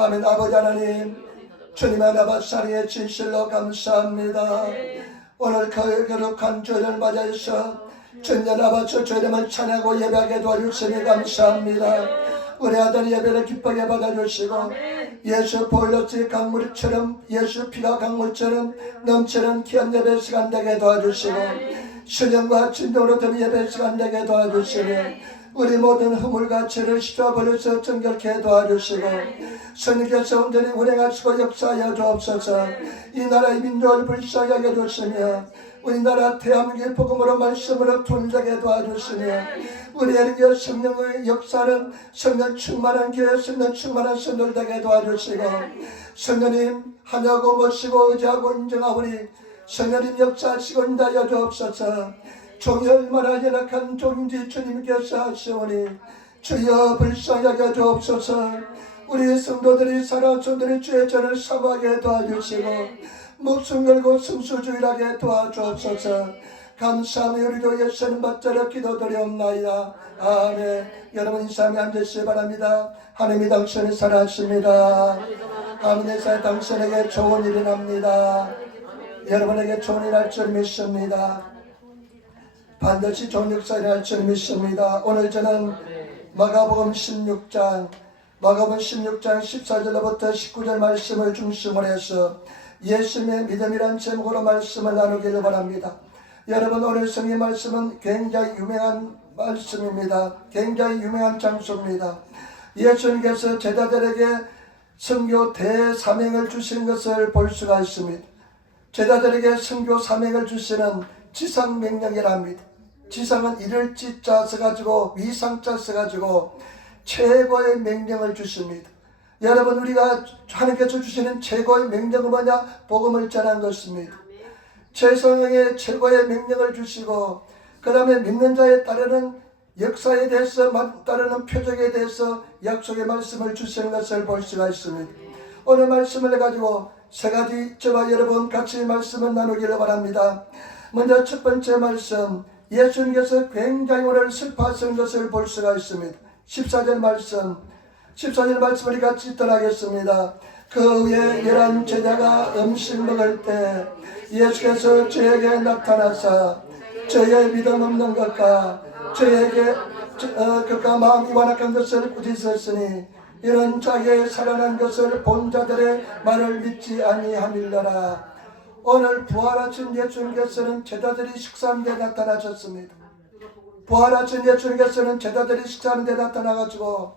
아멘. 아버지 하나님, 주님의 나바사리의 진실로 감사합니다. 오늘 거룩한 주일을 맞이해서 주님 아버지 주님을 찬양하고 예배하게 도와주시니 감사합니다. 우리 아들 예배를 기쁘게 받아주시고 예수 보혈로의 강물처럼 예수 피가 강물처럼 넘치는 귀한 예배 시간 되게 도와주시고 신령과 진정으로 된 예배 시간 되게 도와주시니 우리 모든 허물과 죄를 씻어버려서 정결케 도와주시고 성령께서 온전히 운행하시고 역사하여 주옵소서. 이 나라의 민족을 불쌍히 하게 해주시며 우리나라 대한민국의 복음으로 말씀으로 통일하게 도와주시며 우리에게 성령의 역사는 성령 충만한 교회 성령 충만한 성도들 되게 도와주시고 성령님 하냐고 모시고 의지하고 인정하오니 성령님 역사하시고 인도하여 주옵소서. 종이 얼마나 연약한 종인지 주님께서 하시오니 주여 불쌍히 하게 주옵소서. 우리 성도들이 살아서들이 주의 전을 사모하게 도와주시고 목숨 걸고 성수주일하게 도와주옵소서. 감사하며 우리도 예수님 받들어 기도드리옵나이다. 아멘. 여러분 인사하며 앉으시기 바랍니다. 하나님이 당신을 사랑하십니다. 하나님의 당신에게 좋은 일이 납니다. 여러분에게 좋은 일 할 줄 믿습니다. 반드시 좋은 역사를 할 줄 믿습니다. 오늘 저는 마가복음 16장 14절로부터 19절 말씀을 중심으로 해서 예수님의 믿음이란 제목으로 말씀을 나누기를 바랍니다. 여러분 오늘 성경 말씀은 굉장히 유명한 말씀입니다. 굉장히 유명한 장소입니다. 예수님께서 제자들에게 선교 대사명을 주신 것을 볼 수가 있습니다. 제자들에게 선교 사명을 주시는 지상명령이랍니다. 지상은 이를 지자 써가지고 위상자 써가지고 최고의 명령을 주십니다. 여러분 우리가 하나님께서 주시는 최고의 명령은 뭐냐? 복음을 전한 것입니다. 최성령의 최고의 명령을 주시고 그 다음에 믿는 자에 따르는 역사에 대해서 따르는 표적에 대해서 약속의 말씀을 주시는 것을 볼 수가 있습니다. 오늘 말씀을 가지고 세 가지 저와 여러분 같이 말씀을 나누기를 바랍니다. 먼저 첫 번째 말씀, 예수님께서 굉장히 오늘 슬퍼하신 것을 볼 수가 있습니다. 14절 말씀을 같이 떠나겠습니다. 그 후에 11 제자가 음식 먹을 때 예수께서 저에게 나타나사 저의 믿음 없는 것과 저에게 그가 마음이 완악한 것을 꾸짖었으니 이런 자기의 살아난 것을 본 자들의 말을 믿지 아니함일러라. 오늘 부활하신 예수님께서는 제자들이 식사하는 데 나타나셨습니다. 부활하신 예수님께서는 제자들이 식사하는 데 나타나가지고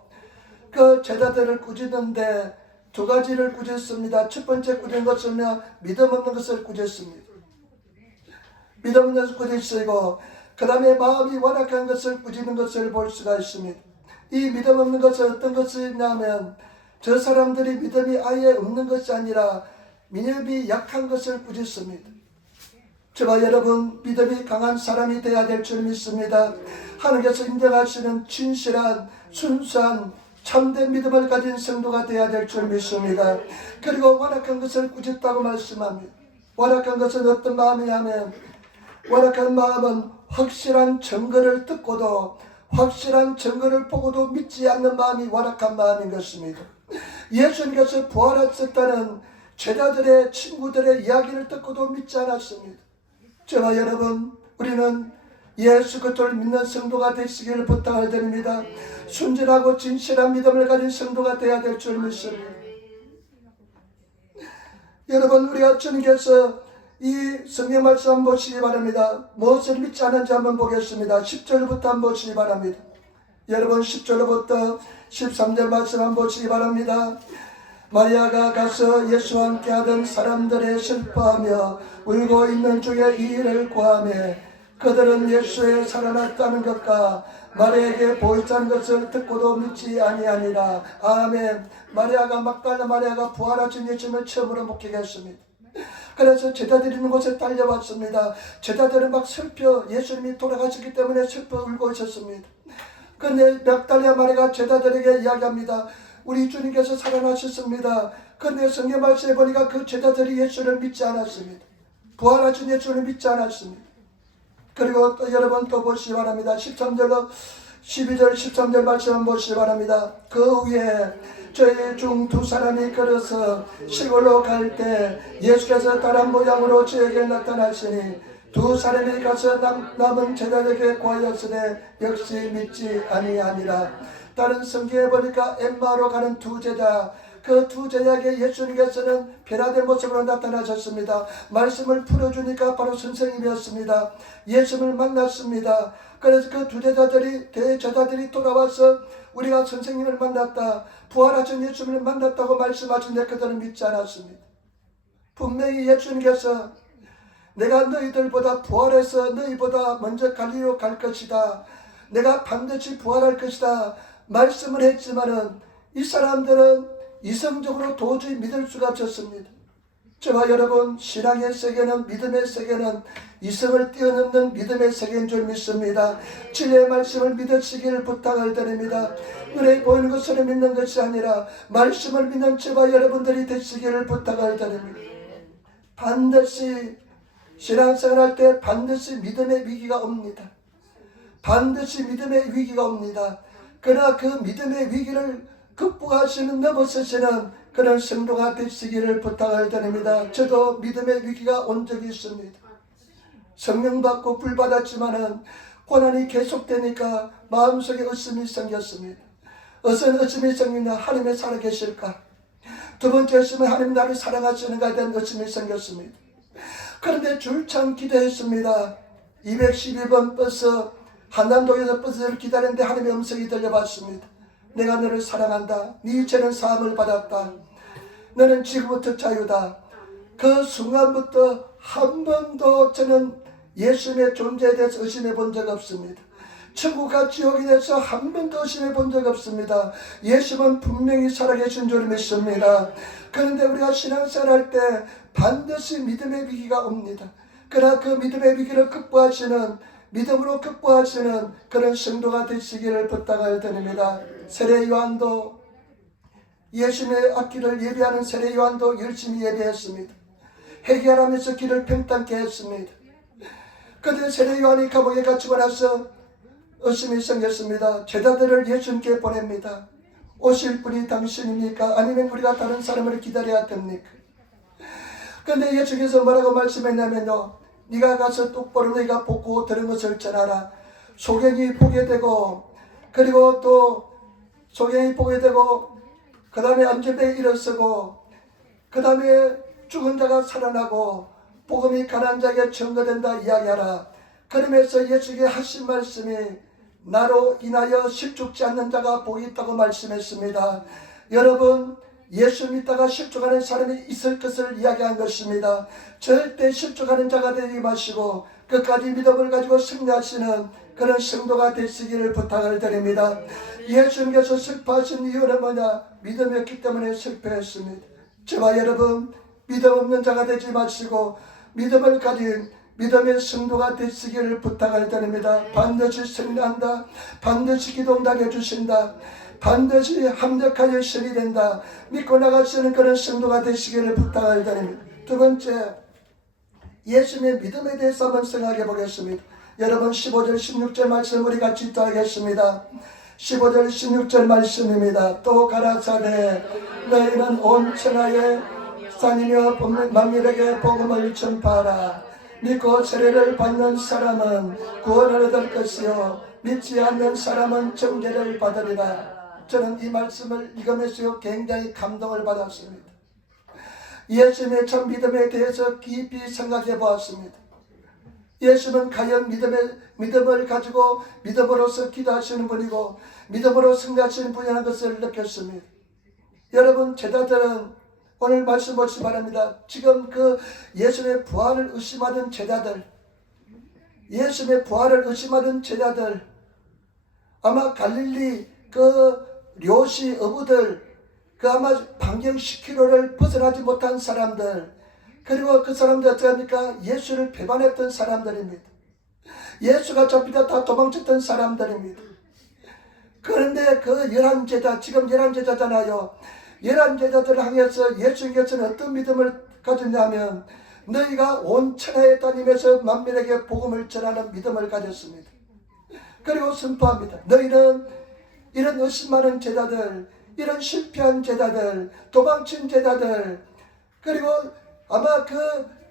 그 제자들을 꾸짖는데 두 가지를 꾸짖습니다. 첫 번째 꾸짖은 것은 믿음 없는 것을 꾸짖습니다. 믿음 없는 것을 꾸짖으시고 그 다음에 마음이 완악한 것을 꾸짖는 것을 볼 수가 있습니다. 이 믿음 없는 것은 어떤 것이냐면 저 사람들이 믿음이 아예 없는 것이 아니라 믿음이 약한 것을 꾸짖습니다. 저와 여러분 믿음이 강한 사람이 되어야 될 줄 믿습니다. 하나님께서 인정하시는 진실한 순수한 참된 믿음을 가진 성도가 되어야 될 줄 믿습니다. 그리고 완악한 것을 꾸짖다고 말씀합니다. 완악한 것은 어떤 마음이냐면 완악한 마음은 확실한 증거를 듣고도 확실한 증거를 보고도 믿지 않는 마음이 완악한 마음인 것입니다. 예수님께서 부활하셨다는 제자들의 친구들의 이야기를 듣고도 믿지 않았습니다. 저와 여러분 우리는 예수 그리스도를 믿는 성도가 되시기를 부탁을 드립니다. 순진하고 진실한 믿음을 가진 성도가 되어야 될 줄 믿습니다. 여러분 우리가 주님께서 이 성경 말씀 한번 보시기 바랍니다. 무엇을 믿지 않은지 한번 보겠습니다. 10절부터 한번 보시기 바랍니다. 여러분 10절부터 13절 말씀 한번 보시기 바랍니다. 마리아가 가서 예수와 함께 하던 사람들의 슬퍼하며 울고 있는 중에 이 일을 구하며 그들은 예수의 살아났다는 것과 마리아에게 보였다는 것을 듣고도 믿지 아니하니라. 아멘. 마리아가 막달라 마리아가 부활하신 예수님을 처음으로 목격했습니다. 그래서 제자들이 있는 곳에 달려왔습니다. 제자들은 막 슬퍼 예수님이 돌아가셨기 때문에 슬퍼 울고 있었습니다. 그런데 막달라 마리아가 제자들에게 이야기합니다. 우리 주님께서 살아나셨습니다. 그런데 성경 말씀에 보니까 그 제자들이 예수를 믿지 않았습니다. 부활하신 예수를 믿지 않았습니다. 그리고 또 여러분 또 보시기 바랍니다. 13절로 12절 13절 말씀 한번 보시기 바랍니다. 그 후에 저희 중 두 사람이 걸어서 시골로 갈 때 예수께서 다른 모양으로 저에게 나타나시니 두 사람이 가서 남은 제자들에게 구하였으되 역시 믿지 아니하니라. 다른 성경에 보니까 엠마오로 가는 두 제자, 그 두 제자에게 예수님께서는 변화된 모습으로 나타나셨습니다. 말씀을 풀어주니까 바로 선생님이었습니다. 예수님을 만났습니다. 그래서 그 두 제자들이 대제자들이 돌아와서 우리가 선생님을 만났다, 부활하신 예수님을 만났다고 말씀하시는데 그들은 믿지 않았습니다. 분명히 예수님께서 내가 너희들보다 부활해서 너희보다 먼저 갈리로 갈 것이다, 내가 반드시 부활할 것이다 말씀을 했지만은 이 사람들은 이성적으로 도저히 믿을 수가 없었습니다. 저와 여러분, 신앙의 세계는, 믿음의 세계는 이성을 뛰어넘는 믿음의 세계인 줄 믿습니다. 진리의 말씀을 믿으시기를 부탁을 드립니다. 눈에 보이는 것으로 믿는 것이 아니라 말씀을 믿는 저와 여러분들이 되시기를 부탁을 드립니다. 반드시 신앙생활할 때 반드시 믿음의 위기가 옵니다. 반드시 믿음의 위기가 옵니다. 그러나 그 믿음의 위기를 극복하시는, 넘어서시는 그런 성도가 되시기를 부탁을 드립니다. 저도 믿음의 위기가 온 적이 있습니다. 성령 받고 불 받았지만은 고난이 계속되니까 마음속에 의심이 생겼습니다. 어떤 의심이 생기나 하나님이 살아계실까? 두 번째 의심은 하나님 나를 사랑하시는가에 대한 의심이 생겼습니다. 그런데 줄창 기도했습니다. 212번 버스, 한남동에서 버스를 기다리는데 하나님의 음성이 들려봤습니다. 내가 너를 사랑한다. 네 죄는 사함을 받았다. 너는 지금부터 자유다. 그 순간부터 한 번도 저는 예수님의 존재에 대해서 의심해 본 적 없습니다. 천국과 지옥에 대해서 한 번도 의심해 본 적 없습니다. 예수님은 분명히 살아계신 줄 믿습니다. 그런데 우리가 신앙생활할 때 반드시 믿음의 위기가 옵니다. 그러나 그 믿음의 위기를 극복하시는, 믿음으로 극복하시는 그런 성도가 되시기를 부탁을 드립니다. 세례 요한도, 예수님의 앞길을 예배하는 세례 요한도 열심히 예배했습니다. 회개하면서 길을 평탄케 했습니다. 그런데 세례 요한이 감옥에 갇히고 나서 의심이 생겼습니다. 제자들을 예수님께 보냅니다. 오실 분이 당신입니까? 아니면 우리가 다른 사람을 기다려야 됩니까? 그런데 예수께서 뭐라고 말씀했냐면요, 네가 가서 똑바로 네가 보고 들은 것을 전하라. 소경이 보게 되고, 그리고 또 소경이 보게 되고, 그 다음에 안전벨에 일어서고, 그 다음에 죽은 자가 살아나고, 복음이 가난한 자에게 증거된다 이야기하라. 그러면서 예수께 하신 말씀이 나로 인하여 실족지 않는 자가 복이 있다고 말씀했습니다. 여러분, 예수 믿다가 실족하는 사람이 있을 것을 이야기한 것입니다. 절대 실족하는 자가 되지 마시고 끝까지 믿음을 가지고 승리하시는 그런 성도가 되시기를 부탁을 드립니다. 예수님께서 슬퍼하신 이유는 뭐냐? 믿음이었기 때문에 슬퍼했습니다. 저와 여러분, 믿음 없는 자가 되지 마시고 믿음을 가진 믿음의 성도가 되시기를 부탁을 드립니다. 반드시 승리한다. 반드시 기도 응답해 주신다. 반드시 합력하여 신이 된다. 믿고 나가시는 그런 성도가 되시기를 부탁을 드립니다. 두 번째, 예수님의 믿음에 대해서 한번 생각해 보겠습니다. 여러분 15절 16절 말씀 우리 같이 읽겠습니다. 15절 16절 말씀입니다. 또 가라사대 너희는 온 천하에 산이며 만민에게 복음을 전파하라. 믿고 세례를 받는 사람은 구원을 얻을 것이요 믿지 않는 사람은 정죄를 받으리라. 저는 이 말씀을 읽으면서 굉장히 감동을 받았습니다. 예수님의 참 믿음에 대해서 깊이 생각해 보았습니다. 예수님은 과연 믿음을 가지고 믿음으로서 기도하시는 분이고 믿음으로 승리하시는 분이라는 것을 느꼈습니다. 여러분, 제자들은 오늘 말씀 보시기 바랍니다. 지금 그 예수님의 부활을 의심하던 제자들, 예수님의 부활을 의심하던 제자들, 아마 갈릴리 그 료시 어부들, 그 아마 반경 10km를 벗어나지 못한 사람들, 그리고 그 사람들 어떻습니까? 예수를 배반했던 사람들입니다. 예수가 잡히다 다 도망쳤던 사람들입니다. 그런데 그 11제자, 지금 11제자잖아요. 11제자들을 향해서 예수님께서는 어떤 믿음을 가졌냐면 너희가 온 천하에 다니면서 만민에게 복음을 전하는 믿음을 가졌습니다. 그리고 선포합니다. 너희는 이런 의심 많은 제자들, 이런 실패한 제자들, 도망친 제자들, 그리고 아마 그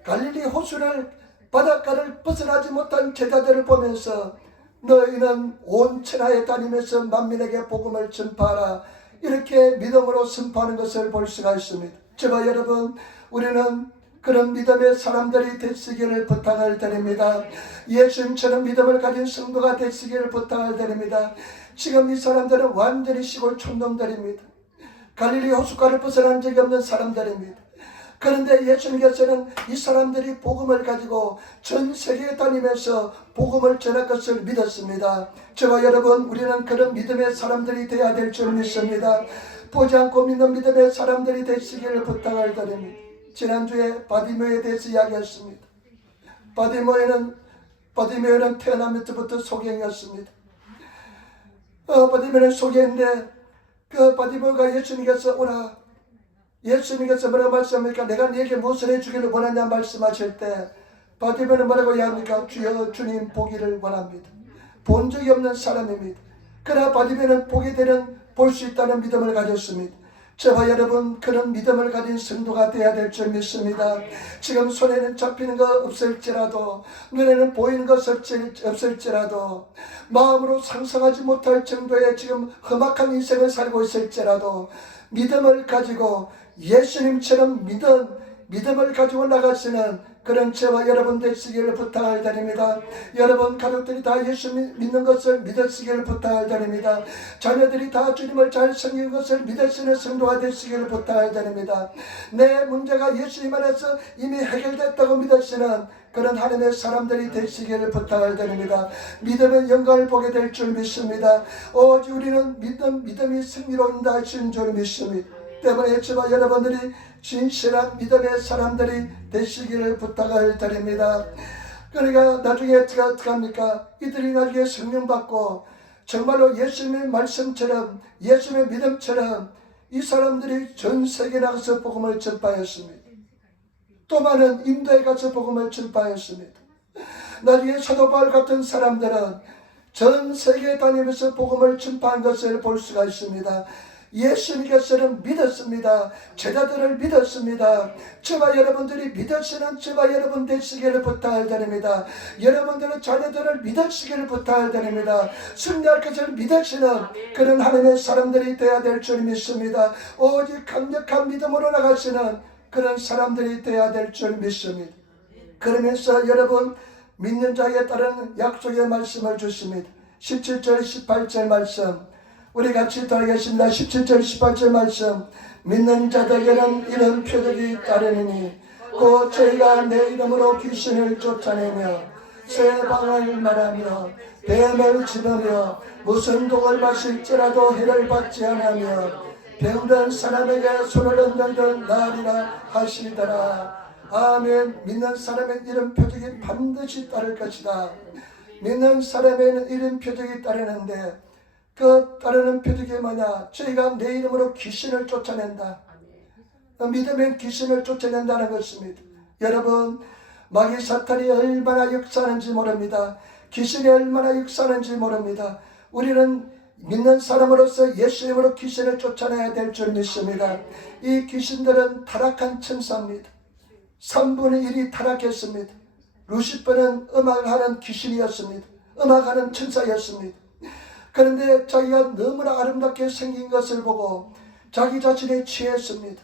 갈릴리 호수를 바닷가를 벗어나지 못한 제자들을 보면서 너희는 온 천하에 다니면서 만민에게 복음을 전파하라, 이렇게 믿음으로 선포하는 것을 볼 수가 있습니다. 저와 여러분, 우리는 그런 믿음의 사람들이 되시기를 부탁을 드립니다. 예수님처럼 믿음을 가진 성도가 되시기를 부탁을 드립니다. 지금 이 사람들은 완전히 시골 촌놈들입니다. 갈릴리 호숫가를 벗어난 적이 없는 사람들입니다. 그런데 예수님께서는 이 사람들이 복음을 가지고 전 세계에 다니면서 복음을 전할 것을 믿었습니다. 저와 여러분, 우리는 그런 믿음의 사람들이 되어야 될 줄 믿습니다. 보지 않고 믿는 믿음의 사람들이 되시기를 부탁을 드립니다. 지난주에 바디메오에 대해서 이야기했습니다. 바디메오는 태어나면서부터 소경이었습니다. 바디메오는 소경인데 그 바디메오가 예수님께서 오라, 예수님께서 뭐라고 말씀합니까? 내가 네게 무엇을 해주기를 원하냐 말씀하실 때 바디메오는 뭐라고 이야기합니까? 주여, 주님 보기를 원합니다. 본 적이 없는 사람입니다. 그러나 바디메오는 보게 되는, 볼 수 있다는 믿음을 가졌습니다. 저와 여러분, 그런 믿음을 가진 성도가 되어야 될 줄 믿습니다. 지금 손에는 잡히는 거 없을지라도, 눈에는 보이는 것 없을지라도, 마음으로 상상하지 못할 정도의 지금 험악한 인생을 살고 있을지라도 믿음을 가지고 예수님처럼 믿음을 가지고 나가시는 그런 저와 여러분 되시기를 부탁을 드립니다. 여러분 가족들이 다 예수 믿는 것을 믿으시기를 부탁을 드립니다. 자녀들이 다 주님을 잘 섬기는 것을 믿으시는 성도가 되시기를 부탁을 드립니다. 내 문제가 예수님 안에서 이미 해결됐다고 믿으시는 그런 하나님의 사람들이 되시기를 부탁을 드립니다. 믿음은 영광을 보게 될 줄 믿습니다. 오직 우리는 믿음이 승리로운다 하시는 줄 믿습니다. 때문에 저와 여러분들이 진실한 믿음의 사람들이 되시기를 부탁을 드립니다. 그러니까 나중에 어떻게 합니까? 이들이 나중에 성령 받고 정말로 예수님의 말씀처럼, 예수님의 믿음처럼 이 사람들이 전 세계에 나가서 복음을 전파했습니다. 또 많은 인도에 가서 복음을 전파했습니다. 나중에 사도 바울 같은 사람들은 전 세계에 다니면서 복음을 전파한 것을 볼 수가 있습니다. 예수님께서는 믿었습니다. 제자들을 믿었습니다. 저와 여러분들이 믿으시는 저와 여러분 되시기를 부탁을 드립니다. 여러분들은 자녀들을 믿으시기를 부탁을 드립니다. 승리할 것을 믿으시는 그런 하나님의 사람들이 되어야 될 줄 믿습니다. 오직 강력한 믿음으로 나가시는 그런 사람들이 되어야 될 줄 믿습니다. 그러면서 여러분, 믿는 자에 따른 약속의 말씀을 주십니다. 17절 18절 말씀 우리 같이 따르겠습니다. 17절 18절 말씀. 믿는 자들에게는 이런 표적이 따르느니 곧 저희가 내 이름으로 귀신을 쫓아내며 새 방을 말하며 뱀을 집으며 무슨 독을 마실지라도 해를 받지 않으며 병든 사람에게 손을 얹어든 나으리라 하시더라. 아멘. 믿는 사람의 이런 표적이 반드시 따를 것이다. 믿는 사람에는 이런 표적이 따르는데 그 따르는 표적이 뭐냐? 저희가 내 이름으로 귀신을 쫓아낸다. 믿으면 귀신을 쫓아낸다는 것입니다. 여러분, 마귀 사탄이 얼마나 역사하는지 모릅니다. 귀신이 얼마나 역사하는지 모릅니다. 우리는 믿는 사람으로서 예수님으로 귀신을 쫓아내야 될 줄 믿습니다. 이 귀신들은 타락한 천사입니다. 3분의 1이 타락했습니다. 루시퍼는 음악하는 귀신이었습니다. 음악하는 천사였습니다. 그런데 자기가 너무나 아름답게 생긴 것을 보고 자기 자신에 취했습니다.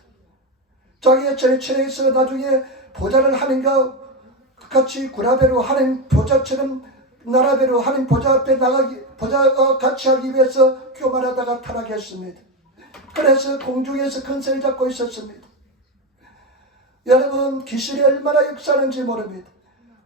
자기 자신에 취해서 나중에 보좌를 하나님과 같이 구라베로 하나님 보좌처럼 나라베로 하나님 보좌 앞에 보좌와 같이 하기 위해서 교만하다가 타락했습니다. 그래서 공중에서 근세를 잡고 있었습니다. 여러분, 귀신이 얼마나 역사하는지 모릅니다.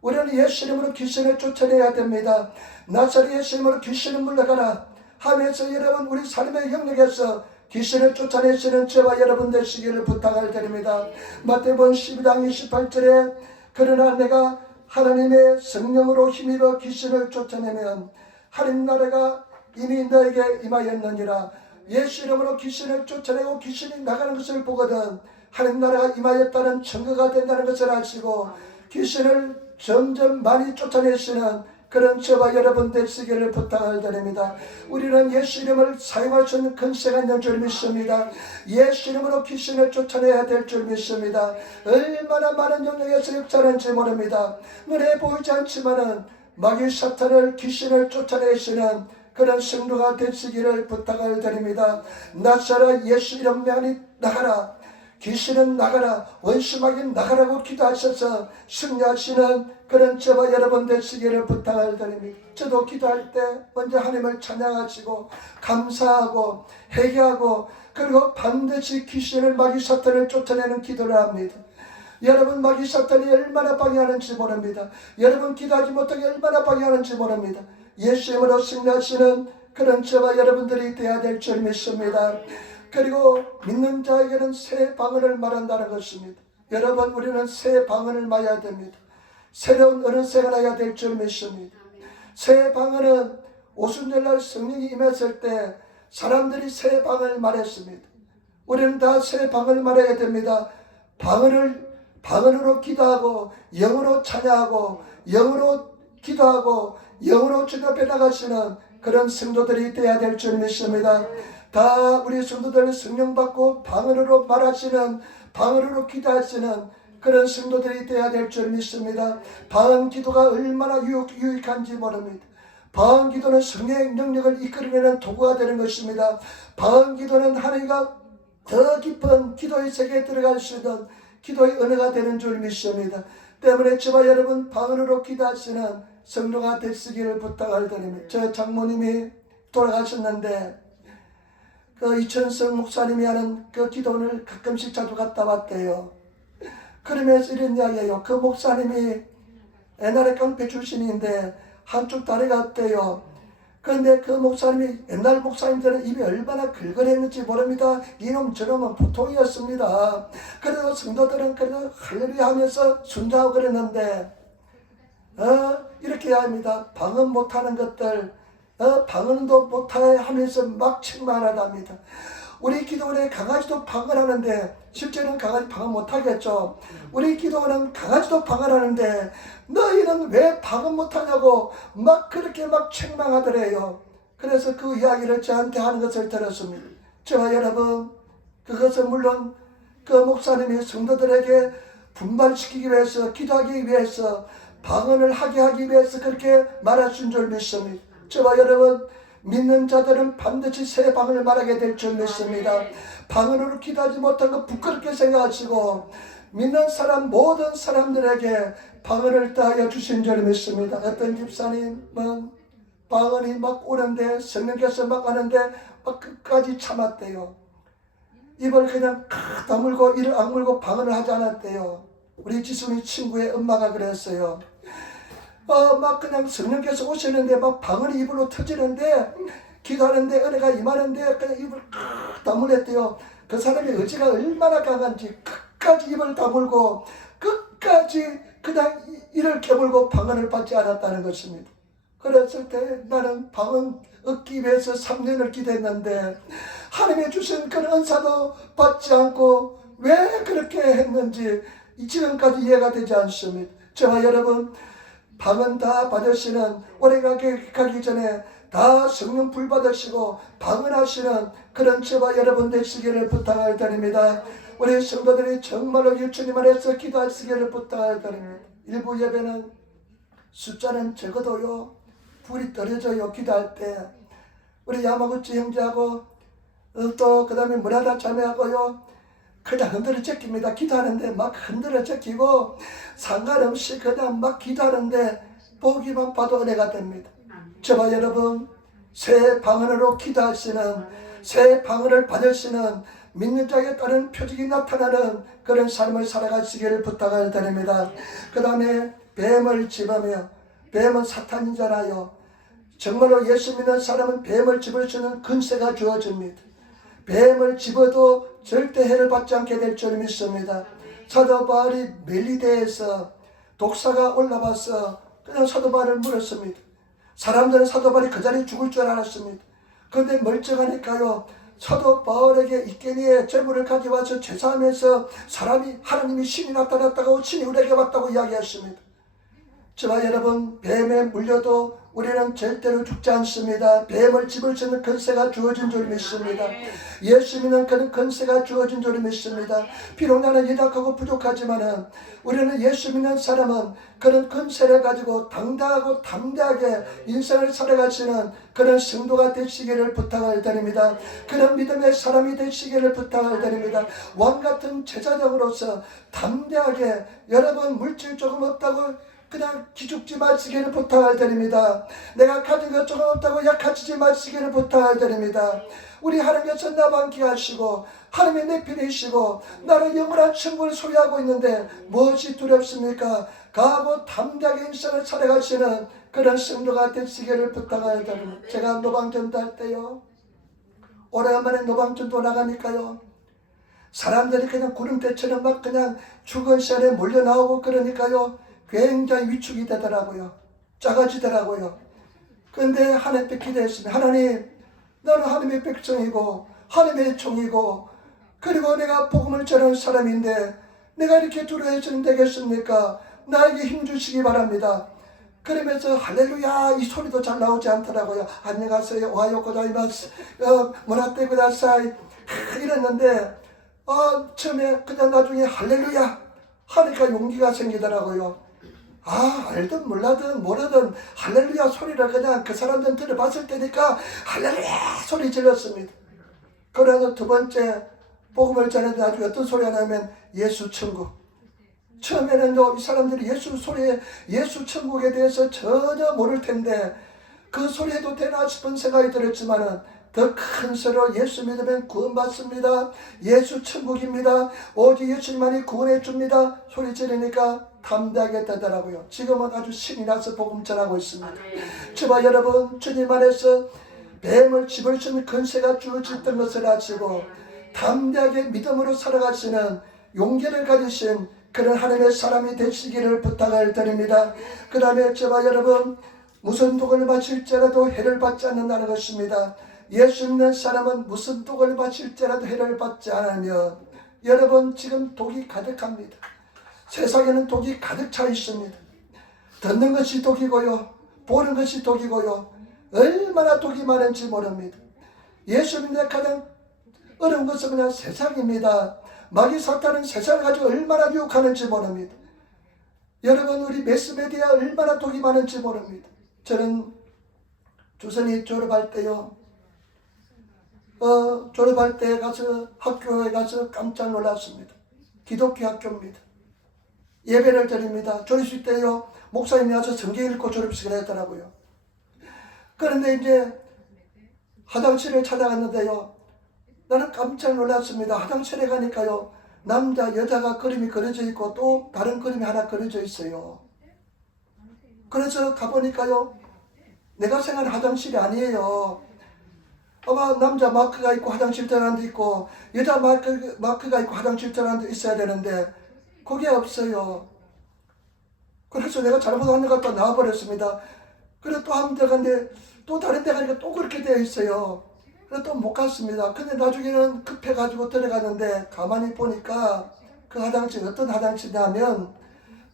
우리는 예수 이름으로 귀신을 쫓아내야 됩니다. 나사렛 예수 이름으로 귀신을 물러가라 하면서 여러분, 우리 삶의 영역에서 귀신을 쫓아내시는 저와 여러분 되시기를 부탁을 드립니다. 마태복음 12장 28절에 그러나 내가 하나님의 성령으로 힘입어 귀신을 쫓아내면 하나님 나라가 이미 너에게 임하였느니라. 예수 이름으로 귀신을 쫓아내고 귀신이 나가는 것을 보거든 하나님 나라가 임하였다는 증거가 된다는 것을 아시고 귀신을 점점 많이 쫓아내시는 그런 저와 여러분 되시기를 부탁을 드립니다. 우리는 예수 이름을 사용할 수 있는 근세가 있는 줄 믿습니다. 예수 이름으로 귀신을 쫓아내야 될 줄 믿습니다. 얼마나 많은 영역에서 역사하는지 모릅니다. 눈에 보이지 않지만은 마귀 사탄을 귀신을 쫓아내시는 그런 성도가 되시기를 부탁을 드립니다. 나사라 예수 이름 명이 나가라, 귀신은 나가라, 원수마귀 나가라고 기도하셔서 승리하시는 그런 저와 여러분 되시기를 부탁을 드립니다. 저도 기도할 때 먼저 하나님을 찬양하시고 감사하고 회개하고 그리고 반드시 귀신을 마귀 사탄을 쫓아내는 기도를 합니다. 여러분 마귀 사탄이 얼마나 방해하는지 모릅니다. 여러분 기도하지 못하게 얼마나 방해하는지 모릅니다. 예수 이름으로 승리하시는 그런 저와 여러분들이 되어야 될 줄 믿습니다. 그리고 믿는 자에게는 새 방언을 말한다는 것입니다. 여러분 우리는 새 방언을 말해야 됩니다. 새로운 어른 생활해야 될 줄 믿습니다. 새 방언은 오순절날 성령이 임했을 때 사람들이 새 방언을 말했습니다. 우리는 다 새 방언을 말해야 됩니다. 방언으로 기도하고 영으로 찬양하고 영으로 기도하고 영으로 주님 앞에 나가시는 그런 성도들이 되어야 될 줄 믿습니다. 다 우리 성도들 성령 받고 방언으로 말하시는 방언으로 기도하시는 그런 성도들이 되어야 될 줄 믿습니다. 방언 기도가 얼마나 유익한지 모릅니다. 방언 기도는 성령의 능력을 이끌어내는 도구가 되는 것입니다. 방언 기도는 하나님과 더 깊은 기도의 세계에 들어갈 수 있는 기도의 은혜가 되는 줄 믿습니다. 때문에 저와 여러분 방언으로 기도하시는 성도가 되시기를 부탁을 드립니다. 저 장모님이 돌아가셨는데 그 이천성 목사님이 하는 그 기도원을 가끔씩 자주 갔다 왔대요. 그러면서 이런 이야기예요. 그 목사님이 옛날에 깡패 출신인데 한쪽 다리가 없대요. 그런데 그 목사님이 옛날 목사님들은 입이 얼마나 긁어냈는지 모릅니다. 이놈 저놈은 보통이었습니다. 그래도 성도들은 그래도 할렐루야 하면서 순종하고 그랬는데 이렇게 해야 합니다. 방언 못하는 것들 방언도 못해 하면서 막 책망하답니다. 우리 기도원에 강아지도 방언하는데 실제로는 강아지 방언 못하겠죠. 우리 기도원은 강아지도 방언하는데 너희는 왜 방언 못하냐고 막 그렇게 막 책망하더래요. 그래서 그 이야기를 저한테 하는 것을 들었습니다. 저와 여러분 그것은 물론 그 목사님이 성도들에게 분발시키기 위해서 기도하기 위해서 방언을 하게 하기 위해서 그렇게 말하신 줄 믿습니다. 저와 여러분 믿는 자들은 반드시 새 방언을 말하게 될 줄 믿습니다. 방언으로 기도하지 못한 거 부끄럽게 생각하시고 믿는 사람 모든 사람들에게 방언을 따하여 주신 줄 믿습니다. 어떤 집사님은 방언이 막 오는데 성령께서 막 하는데 막 끝까지 참았대요. 입을 그냥 다물고 이를 악물고 방언을 하지 않았대요. 우리 지순이 친구의 엄마가 그랬어요. 막 그냥 성령께서 오시는데 막 방언이 입으로 터지는데 기도하는데 은혜가 임하는데 그냥 입을 다물었대요. 그 사람의 의지가 얼마나 강한지 끝까지 입을 다물고 끝까지 그냥 이를 깨물고 방언을 받지 않았다는 것입니다. 그랬을 때 나는 방언 얻기 위해서 3년을 기도했는데 하나님이 주신 그런 은사도 받지 않고 왜 그렇게 했는지 지금까지 이해가 되지 않습니다. 저와 여러분 방언 다 받으시는 올해가 가기 전에 다 성령 불 받으시고 방언하시는 그런 저와 여러분 되시기를 부탁을 드립니다. 우리 성도들이 정말로 주님 안에서 기도하시기를 부탁을 드립니다. 일부 예배는 숫자는 적어도요 불이 떨어져요. 기도할 때 우리 야마구치 형제하고 또 그 다음에 문하다 자매하고요 그냥 흔들어 제낍니다. 기도하는데 막 흔들어 제끼고 상관없이 그냥 막 기도하는데 보기만 봐도 은혜가 됩니다. 저와 여러분 새 방언으로 기도하시는 새 방언을 받으시는 믿는 자에 따른 표적이 나타나는 그런 삶을 살아가시기를 부탁을 드립니다. 그 다음에 뱀을 집으며 뱀은 사탄이잖아요. 정말로 예수 믿는 사람은 뱀을 집을 수 있는 근세가 주어집니다. 뱀을 집어도 절대 해를 받지 않게 될 줄 믿습니다. 사도 바울이 멜리데에서 독사가 올라와서 그냥 사도 바울을 물었습니다. 사람들은 사도 바울이 그 자리에 죽을 줄 알았습니다. 그런데 멀쩡하니까요 사도 바울에게 이깨니에 재물을 가져와서 제사하면서 사람이 하나님이 신이 나타났다고 신이 우리에게 왔다고 이야기했습니다. 저와 여러분, 뱀에 물려도 우리는 절대로 죽지 않습니다. 뱀을 집을 수 있는 권세가 주어진 줄 믿습니다. 예수 믿는 그런 권세가 주어진 줄 믿습니다. 비록 나는 연약하고 부족하지만은 우리는 예수 믿는 사람은 그런 권세를 가지고 당당하고 담대하게 인생을 살아가시는 그런 성도가 되시기를 부탁을 드립니다. 그런 믿음의 사람이 되시기를 부탁을 드립니다. 왕같은 제자적으로서 담대하게, 여러분 물질 조금 없다고 그냥 기죽지 마시기를 부탁을 드립니다. 내가 가진 것 조금 없다고 약해지지 마시기를 부탁을 드립니다. 우리 하나님께서 나방케 하시고 하나님의 내 편이시고 나는 영원한 천국을 소유하고 있는데 무엇이 두렵습니까? 가고 담대하게 인생을 살아가시는 그런 성도가 되시기를 부탁을 드립니다. 제가 노방전도 할 때요, 오래간만에 노방전도 나가니까요, 사람들이 그냥 구름대처럼 막 그냥 죽은 시간에 몰려 나오고 그러니까요, 굉장히 위축이 되더라고요. 작아지더라고요. 그런데 하나님께 기도했습니다. 하나님, 나는 하나님의 백성이고 하나님의 종이고 그리고 내가 복음을 전하는 사람인데 내가 이렇게 두려워해서는 되겠습니까? 나에게 힘주시기 바랍니다. 그러면서 할렐루야 이 소리도 잘 나오지 않더라고요. 안녕하세요, 오하요 고자이마스, 모라떼 구다사이 이랬는데 처음에 그냥 나중에 할렐루야 하니까 용기가 생기더라고요. 알든 몰라든 모르든 할렐루야 소리를 그냥 그 사람들 들어봤을 때니까 할렐루야 소리 질렀습니다. 그래서 두 번째 복음을 전했는데 나중에 어떤 소리가 나면 예수 천국. 처음에는 이 사람들이 예수 소리에 예수 천국에 대해서 전혀 모를 텐데 그 소리에도 되나 싶은 생각이 들었지만은 더 큰 소리로 예수 믿으면 구원받습니다. 예수 천국입니다. 오직 예수님만이 구원해 줍니다. 소리 지르니까 담대하게 되더라고요. 지금은 아주 신이 나서 복음 전하고 있습니다. 저와 여러분, 주님 안에서 뱀을 집을 수 있는 권세가 주어졌던 것을 아시고 담대하게 믿음으로 살아가시는 용기를 가지신 그런 하나님의 사람이 되시기를 부탁을 드립니다. 그 다음에 저와 여러분, 무슨 독을 마실지라도 해를 받지 않는다는 것입니다. 예수 믿는 사람은 무슨 독을 마실지라도 해를 받지 않으며, 여러분 지금 독이 가득합니다. 세상에는 독이 가득 차 있습니다. 듣는 것이 독이고요, 보는 것이 독이고요, 얼마나 독이 많은지 모릅니다. 예수 믿는 가장 어려운 것은 그냥 세상입니다. 마귀 사탄은 세상을 가지고 얼마나 유혹하는지 모릅니다. 여러분, 우리 매스메디아 얼마나 독이 많은지 모릅니다. 저는 조선이 졸업할 때요, 졸업할 때 가서 학교에 가서 깜짝 놀랐습니다. 기독교 학교입니다. 예배를 드립니다. 졸업식 때요, 목사님이 와서 성경 읽고 졸업식을 했더라고요. 그런데 이제 화장실을 찾아갔는데요, 나는 깜짝 놀랐습니다. 화장실에 가니까요, 남자 여자가 그림이 그려져 있고 또 다른 그림이 하나 그려져 있어요. 그래서 가보니까요, 내가 생각하는 화장실이 아니에요. 아마 남자 마크가 있고 화장실 들어가는 데 있고 여자 마크가 있고 화장실 들어가는 데 있어야 되는데 그게 없어요. 그래서 내가 잘못한 것 같다 나와버렸습니다. 그래서 또 한 번 들어갔는데 또 다른 데 가니까 또 그렇게 되어 있어요. 그래서 또 못 갔습니다. 근데 나중에는 급해가지고 들어갔는데 가만히 보니까 그 화장실 어떤 화장실이냐면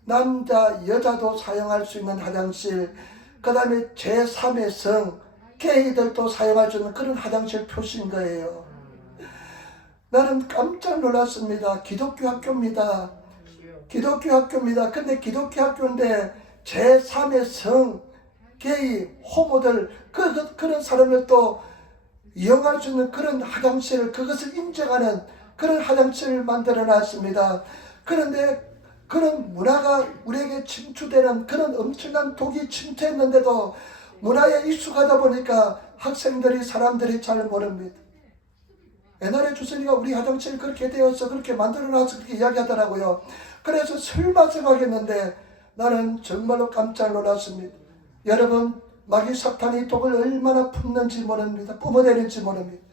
남자 여자도 사용할 수 있는 화장실, 그 다음에 제3의 성 게이들도 사용할 수 있는 그런 화장실 표시인 거예요. 나는 깜짝 놀랐습니다. 기독교 학교입니다. 기독교 학교입니다. 근데 기독교 학교인데 제3의 성, 게이, 호모들 그런 사람을 또 이용할 수 있는 그런 화장실, 그것을 인정하는 그런 화장실을 만들어 놨습니다. 그런데 그런 문화가 우리에게 침투되는 그런 엄청난 독이 침투했는데도 문화에 익숙하다 보니까 학생들이 사람들이 잘 모릅니다. 옛날에 주선이가 우리 화장실 그렇게 되어서 그렇게 만들어놔서 그렇게 이야기하더라고요. 그래서 설마 생각했는데 나는 정말로 깜짝 놀랐습니다. 여러분, 마귀 사탄이 독을 얼마나 품는지 모릅니다. 뿜어내는지 모릅니다.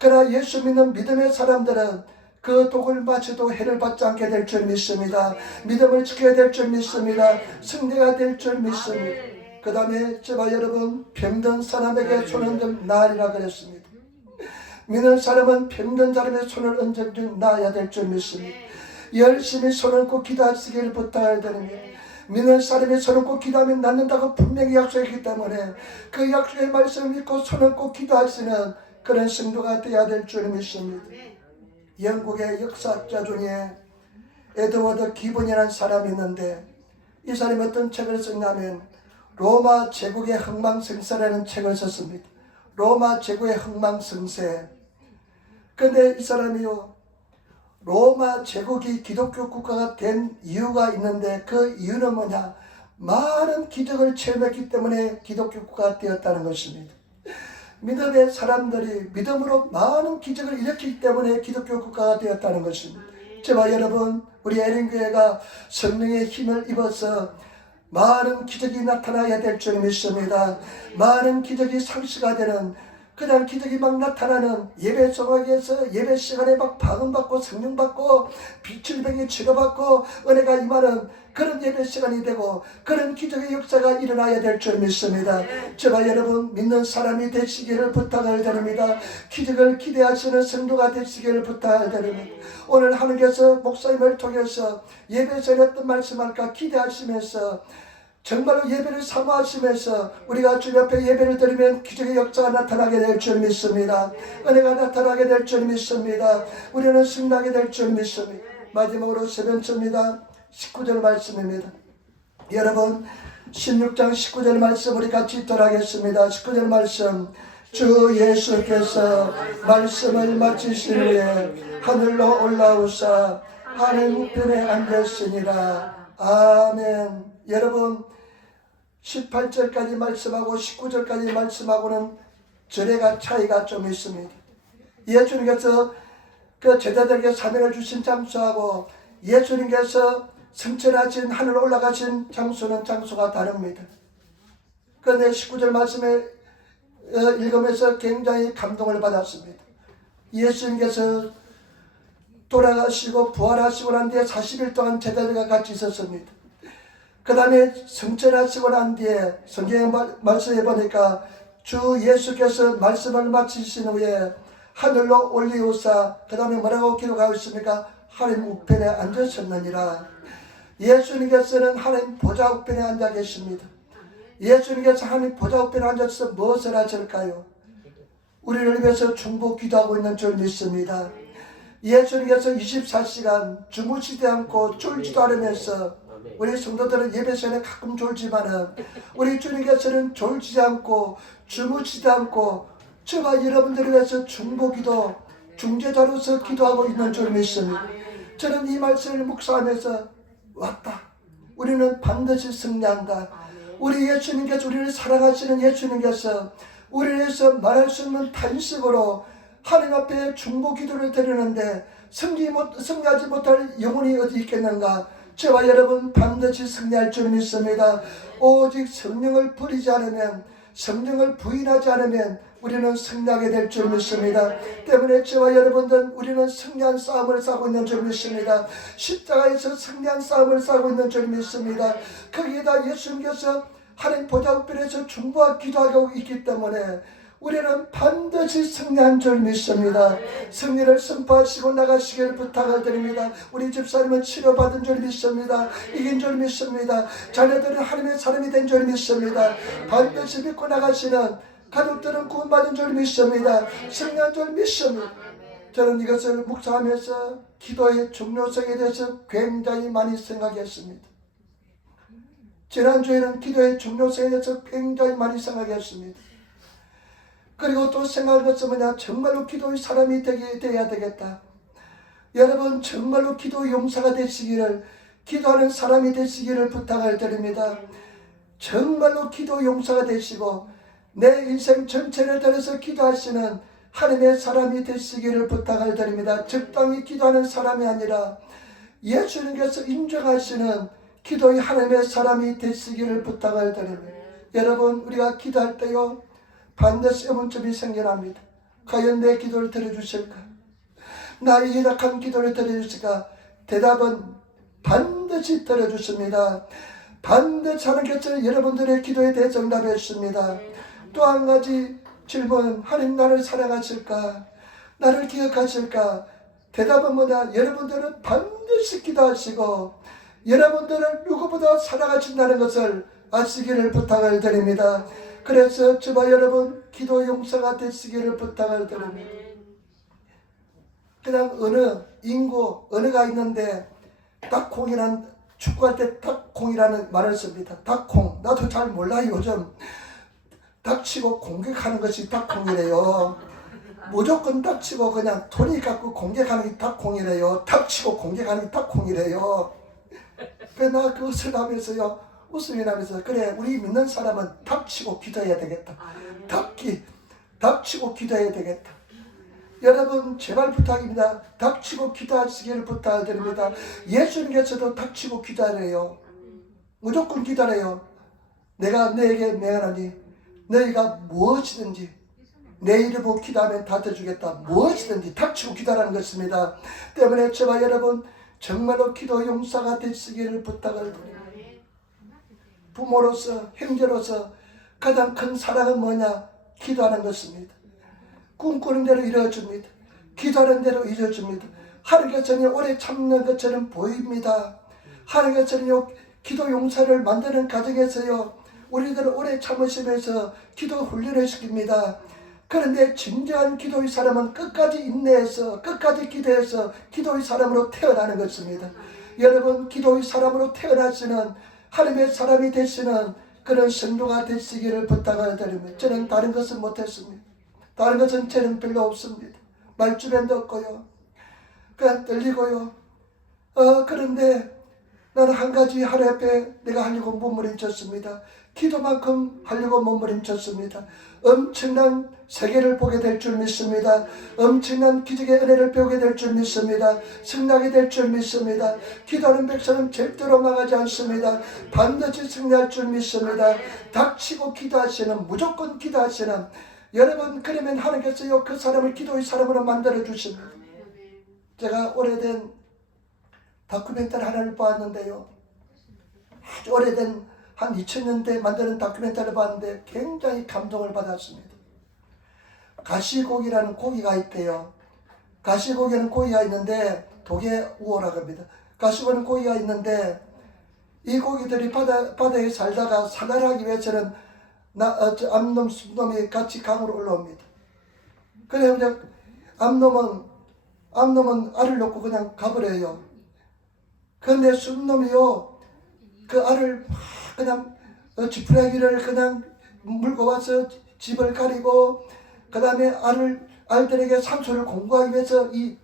그러나 예수 믿는 믿음의 사람들은 그 독을 마셔도 해를 받지 않게 될 줄 믿습니다. 믿음을 지켜야 될 줄 믿습니다. 승리가 될 줄 믿습니다. 그 다음에 저와 여러분, 병든 사람에게 손을 얹은 나으리라 그랬습니다. 믿는 사람은 병든 사람의 손을 얹은 나아야 될 줄 믿습니다. 열심히 손을 얹고 기도하시기를 부탁을 드립니다. 믿는 사람이 손을 꼭 기도하면 낫는다고 분명히 약속했기 때문에 그 약속의 말씀을 믿고 손을 꼭 기도하시는 그런 성도가 되어야 될 줄 믿습니다. 영국의 역사학자 중에 에드워드 기본이라는 사람이 있는데 이 사람이 어떤 책을 썼냐면 로마 제국의 흥망성쇠라는 책을 썼습니다. 로마 제국의 흥망성쇠. 근데 이 사람이요, 로마 제국이 기독교 국가가 된 이유가 있는데 그 이유는 뭐냐? 많은 기적을 체험했기 때문에 기독교 국가가 되었다는 것입니다. 믿음의 사람들이 믿음으로 많은 기적을 일으키기 때문에 기독교 국가가 되었다는 것입니다. 제발 여러분, 우리 에린교회가 성령의 힘을 입어서 많은 기적이 나타나야 될 줄 믿습니다. 많은 기적이 상시가 되는, 그냥 기적이 막 나타나는 예배 성화에서 예배 시간에 막 방언받고 성령받고 빛을병이 치료받고 은혜가 임하는 그런 예배 시간이 되고 그런 기적의 역사가 일어나야 될 줄 믿습니다. 제발 여러분, 믿는 사람이 되시기를 부탁을 드립니다. 기적을 기대하시는 성도가 되시기를 부탁을 드립니다. 오늘 하나님께서 목사님을 통해서 예배에서 어떤 말씀할까 기대하시면서 정말로 예배를 사모하시면서 우리가 주 옆에 예배를 드리면 기적의 역사가 나타나게 될 줄 믿습니다. 은혜가 나타나게 될 줄 믿습니다. 우리는 승리하게 될 줄 믿습니다. 마지막으로 세 번째입니다. 19절 말씀입니다. 여러분, 16장 19절 말씀 우리 같이 읽도록하겠습니다. 19절 말씀. 주 예수께서 말씀을 마치신 후에 하늘로 올라오사 하늘 우편에 앉았으니라. 아멘. 여러분, 18절까지 말씀하고 19절까지 말씀하고는 절에가 차이가 좀 있습니다. 예수님께서 그 제자들에게 사명을 주신 장소하고 예수님께서 승천하신 하늘 올라가신 장소는 장소가 다릅니다. 그런데 19절 말씀에 읽으면서 굉장히 감동을 받았습니다. 예수님께서 돌아가시고 부활하시고 난 뒤에 40일 동안 제자들과 같이 있었습니다. 그 다음에 승천하시고 난 뒤에 성경의 말씀에 보니까 주 예수께서 말씀을 마치신 후에 하늘로 올리우사 그 다음에 뭐라고 기록하고 있습니까? 하나님 우편에 앉으셨느니라. 예수님께서는 하나님 보좌 우편에 앉아 계십니다. 예수님께서 하나님 보좌 우편에 앉아서 무엇을 하실까요? 우리를 위해서 중보 기도하고 있는 줄 믿습니다. 예수님께서 24시간 주무시지 않고 졸지도 않으면서 우리 성도들은 예배 시간에 가끔 졸지만은 우리 주님께서는 졸지 않고 주무시지 않고 저와 여러분들을 위해서 중보기도 중재자로서 기도하고 있는 줄 믿습니다. 저는 이 말씀을 묵상하면서 왔다. 우리는 반드시 승리한다. 우리 예수님께서 우리를 사랑하시는 예수님께서 우리를 위해서 말할 수 없는 탄식으로 하나님 앞에 중보기도를 드리는데 승리하지 못할 영혼이 어디 있겠는가? 저와 여러분 반드시 승리할 줄 믿습니다. 오직 성령을 버리지 않으면, 성령을 부인하지 않으면 우리는 승리하게 될 줄 믿습니다. 때문에 저와 여러분들 우리는 승리한 싸움을 싸고 있는 줄 믿습니다. 십자가에서 승리한 싸움을 싸고 있는 줄 믿습니다. 거기에다 예수님께서 하나님 보좌 우편에서 중보와 기도하고 있기 때문에 우리는 반드시 승리한 줄 믿습니다. 승리를 선포하시고 나가시길 부탁을 드립니다. 우리 집사님은 치료받은 줄 믿습니다. 이긴 줄 믿습니다. 자녀들은 하나님의 사람이 된 줄 믿습니다. 반드시 믿고 나가시는 가족들은 구원받은 줄 믿습니다. 승리한 줄 믿습니다. 저는 이것을 묵상하면서 기도의 중요성에 대해서 굉장히 많이 생각했습니다. 지난주에는 기도의 중요성에 대해서 굉장히 많이 생각했습니다. 그리고 또 생각한 것은 뭐냐, 정말로 기도의 사람이 되어야 되겠다. 여러분 정말로 기도 용사가 되시기를, 기도하는 사람이 되시기를 부탁을 드립니다. 정말로 기도 용사가 되시고 내 인생 전체를 들어서 기도하시는 하나님의 사람이 되시기를 부탁을 드립니다. 적당히 기도하는 사람이 아니라 예수님께서 인정하시는 기도의 하나님의 사람이 되시기를 부탁을 드립니다. 여러분 우리가 기도할 때요 반드시 의문점이 생겨납니다. 과연 내 기도를 들어주실까? 나의 연약한 기도를 들어주실까? 대답은 반드시 들어주십니다. 반드시 하나님께서 여러분들의 기도에 대정답해 주십니다. 또 한 가지 질문, 하나님 나를 사랑하실까? 나를 기억하실까? 대답은 뭐냐? 여러분들은 반드시 기도하시고 여러분들을 누구보다 사랑하신다는 것을 아시기를 부탁을 드립니다. 그래서 저와 여러분 기도 용사가 되시기를 부탁을 드립니다. 그냥 언어가 있는데 닭콩이란 축구할 때 닭콩이라는 말을 씁니다. 닭콩. 나도 잘 몰라요. 요즘 닥치고 공격하는 것이 닭콩이래요. 무조건 닥치고 그냥 돈이 갖고 공격하는 게 닭콩이래요. 닥치고 공격하는 게 닭콩이래요. 그래서 나 그것을 하면서요 웃음이 나면서 그래 우리 믿는 사람은 닥치고 기도해야 되겠다. 닥치고 기도해야 되겠다. 여러분 제발 부탁입니다. 닥치고 기도하시기를 부탁드립니다. 예수님께서도 닥치고 기도하래요. 무조건 기도하래요. 내가 너에게 명하노니 너희가 무엇이든지 내 이름으로 기도하면 다 들어주겠다. 무엇이든지 닥치고 기도하라는 것입니다. 때문에 저와 여러분 정말로 기도 용사가 되시기를 부탁을 드립니다. 부모로서 형제로서 가장 큰 사랑은 뭐냐? 기도하는 것입니다. 꿈꾸는 대로 이루어집니다. 기도하는 대로 이루어집니다. 하나님께서는 오래 참는 것처럼 보입니다. 하나님께서는 기도 용사를 만드는 과정에서요 우리들을 오래 참으시면서 기도 훈련을 시킵니다. 그런데 진정한 기도의 사람은 끝까지 인내해서 끝까지 기도해서 기도의 사람으로 태어나는 것입니다. 여러분 기도의 사람으로 태어나시는 하나님의 사람이 되시는 그런 성도가 되시기를 부탁을 드립니다. 저는 다른 것은 못했습니다. 다른 것은 저는 별로 없습니다. 말주변도 없고요. 그냥 떨리고요. 그런데 나는 한 가지 하나님 앞에 내가 하려고 몸부림쳤습니다. 기도만큼 하려고 몸부림쳤습니다. 엄청난 세계를 보게 될 줄 믿습니다. 엄청난 기적의 은혜를 배우게 될 줄 믿습니다. 승리하게 될 줄 믿습니다. 기도하는 백성은 절대로 망하지 않습니다. 반드시 승리할 줄 믿습니다. 닥치고 기도하시는 무조건 기도하시는 여러분 그러면 하나님께서요 그 사람을 기도의 사람으로 만들어 주십니다. 제가 오래된 다큐멘터리 하나를 보았는데요. 아주 오래된 한 2000년대 만드는 다큐멘터리를 봤는데 굉장히 감동을 받았습니다. 가시고기라는 고기가 있대요. 가시고기는 고기가 있는데 독에 우호라고 합니다. 가시고기는 고기가 있는데 이 고기들이 바다에 살다가 산란하기 위해서는 암놈, 순놈이 같이 강으로 올라옵니다. 그래서 암놈은 알을 놓고 그냥 가버려요. 그런데 순놈이요 그 알을 그냥 지푸라기를 그냥 물고 와서 집을 가리고 그 다음에 알들에게 산소를 공급하기 위해서 이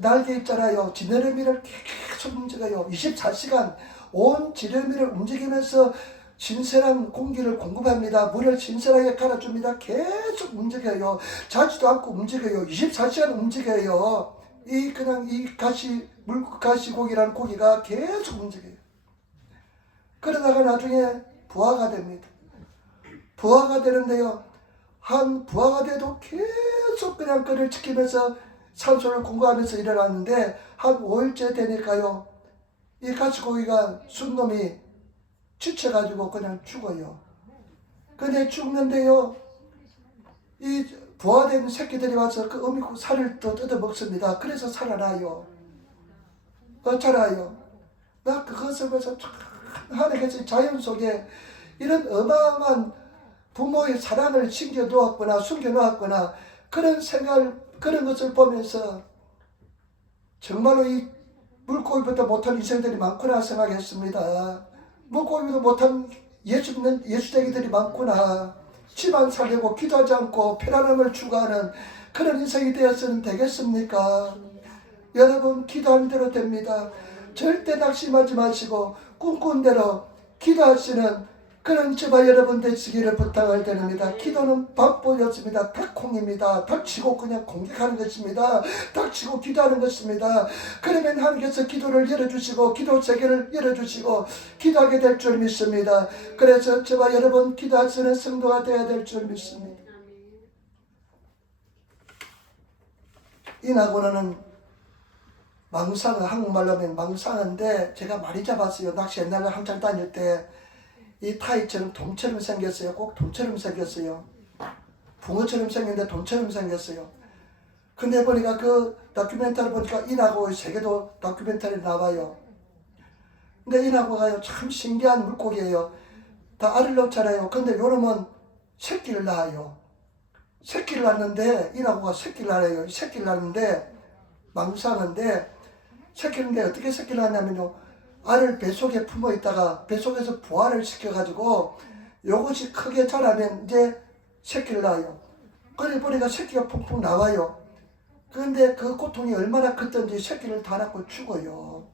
날개 있잖아요. 지느러미를 계속 움직여요. 24시간 온 지느러미를 움직이면서 신선한 공기를 공급합니다. 물을 신선하게 갈아줍니다. 계속 움직여요. 자지도 않고 움직여요. 24시간 움직여요. 이 가시고기라는 고기가 계속 움직여요. 그러다가 나중에 부화가 됩니다. 부화가 되는데요. 한 부화가 돼도 계속 그냥 그를 지키면서 산소를 공급하면서 일어났는데 한 5일째 되니까요. 이 가시고기가 순놈이 지쳐가지고 그냥 죽어요. 근데 죽는데요. 이 부화된 새끼들이 와서 그 어미고 살을 또 뜯어 먹습니다. 그래서 살아나요. 살아요. 나 그것을 보면서 하나님께서 자연 속에 이런 어마어마한 부모의 사랑을 숨겨놓았구나 그런 그런 것을 보면서 정말로 이 물고기보다 못한 인생들이 많구나 생각했습니다. 물고기보다 못한 예수쟁이들이 많구나. 집안 살려고 기도하지 않고 편안함을 추구하는 그런 인생이 되었으면 되겠습니까? 여러분 기도하는 대로 됩니다. 절대 낙심하지 마시고 꿈꾼 대로 기도하시는 그런 저와 여러분 되시기를 부탁을 드립니다. 기도는 방법이었습니다. 닭콩입니다. 닥치고 그냥 공격하는 것입니다. 닥치고 기도하는 것입니다. 그러면 하나님께서 기도를 열어주시고 기도 세계를 열어주시고 기도하게 될 줄 믿습니다. 그래서 저와 여러분 기도하시는 성도가 되어야 될 줄 믿습니다. 이 낙원어는 망상어, 한국말로 하면 망상어인데 제가 많이 잡았어요. 낚시 옛날에 한창 다닐 때 이 타이처럼 돔처럼 생겼어요. 꼭 돔처럼 생겼어요. 붕어처럼 생겼는데 돔처럼 생겼어요. 근데 보니까 그 다큐멘터리 보니까 인하고 세계도 다큐멘터리 나와요. 근데 이나고가요 참 신기한 물고기예요. 다 알을 낳잖아요. 근데 요놈은 새끼를 낳아요. 새끼를 낳는데 이나고가 새끼를 낳아요. 새끼를 낳는데 망상인데 새끼인데 어떻게 새끼를 낳냐면요. 알을 뱃속에 품어 있다가 뱃속에서 부화를 시켜가지고 요것이 크게 자라면 이제 새끼를 낳아요. 그래 보니까 새끼가 푹푹 나와요. 그런데 그 고통이 얼마나 컸던지 새끼를 다 낳고 죽어요.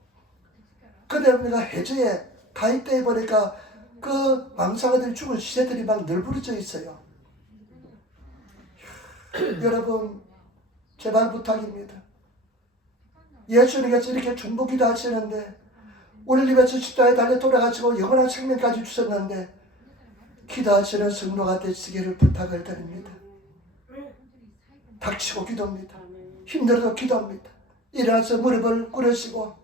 근데 우리가 해저에 가입돼 보니까 그 망상어들이 죽은 시체들이 막 널브러져 있어요. 여러분 제발 부탁입니다. 예수님께서 이렇게 중보기도 하시는데 우리를 위해서 십자가에 달려 돌아가시고 영원한 생명까지 주셨는데 기도하시는 성도가 되시기를 부탁을 드립니다. 닥치고 기도합니다. 힘들어도 기도합니다. 일어나서 무릎을 꿇으시고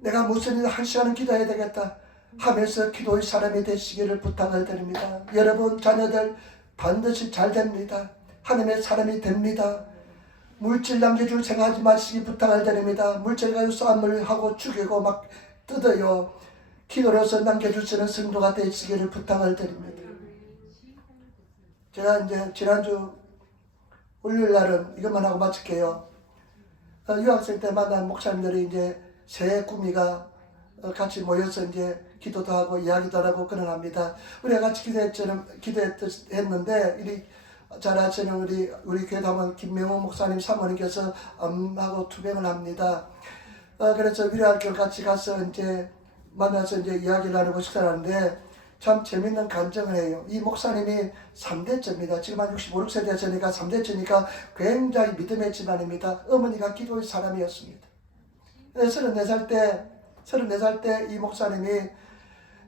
내가 무슨 일을 한 시간은 기도해야 되겠다 하면서 기도의 사람이 되시기를 부탁을 드립니다. 여러분 자녀들 반드시 잘 됩니다. 하나님의 사람이 됩니다. 물질 남겨줄 생각하지 마시기 부탁을 드립니다. 물질 가지고 싸움을 하고 죽이고 막 뜯어요. 기도로서 남겨주시는 성도가 되시기를 부탁을 드립니다. 제가 이제 지난주 월요일날은 이것만 하고 마칠게요. 유학생 때 만난 목사님들이 이제 새해 꾸미가 같이 모여서 이제 기도도 하고 이야기도 하고 그러합니다. 우리가 같이 기도했는데 이리 잘 아시는 우리 교회 담은 김명호 목사님 사모님께서 암하고 투병을 합니다. 그래서 위로학교 같이 가서 이제 만나서 이제 이야기를 나누고 식사를 하는데 참 재밌는 간증을 해요. 이 목사님이 3대째입니다. 지금 한 65, 6세 되셨으니까 3대째니까 굉장히 믿음의 집안입니다. 어머니가 기도의 사람이었습니다. 34살 때 이 목사님이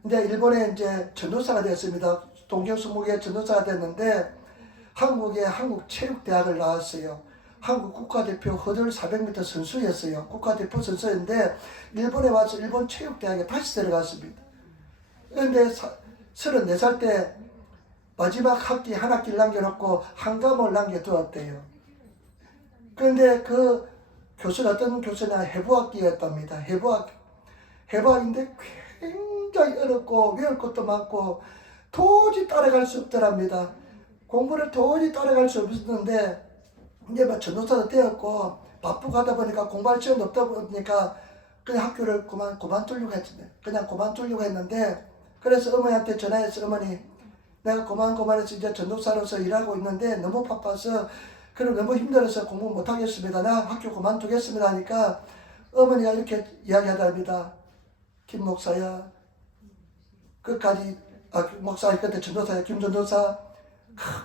이제 일본에 이제 전도사가 되었습니다. 동경수목의 전도사가 됐는데 한국의 한국체육대학을 나왔어요. 한국 국가대표 허들 400m 선수였어요. 국가대표 선수였는데 일본에 와서 일본 체육대학에 다시 들어갔습니다. 그런데 34살 때 마지막 학기 한 학기를 남겨놓고 한 과목을 남겨두었대요. 그런데 그 교수가 어떤 교수냐 해부학기였답니다. 해부학인데 굉장히 어렵고 외울 것도 많고 도저히 따라갈 수 없더랍니다. 공부를 도저히 따라갈 수 없었는데 이제 막 전도사도 되었고 바쁘고 하다 보니까 공부할 시간도 없다 보니까 그냥 학교를 그만두려고 했는데 그냥 그만두려고 했는데 그래서 어머니한테 전화해서 어머니 내가 그만해서 이제 전도사로서 일하고 있는데 너무 바빠서 그리고 너무 힘들어서 공부 못하겠습니다. 나 학교 그만두겠습니다 하니까 어머니가 이렇게 이야기하답니다. 김 목사야 끝까지 목사 그때 전도사야 김 전도사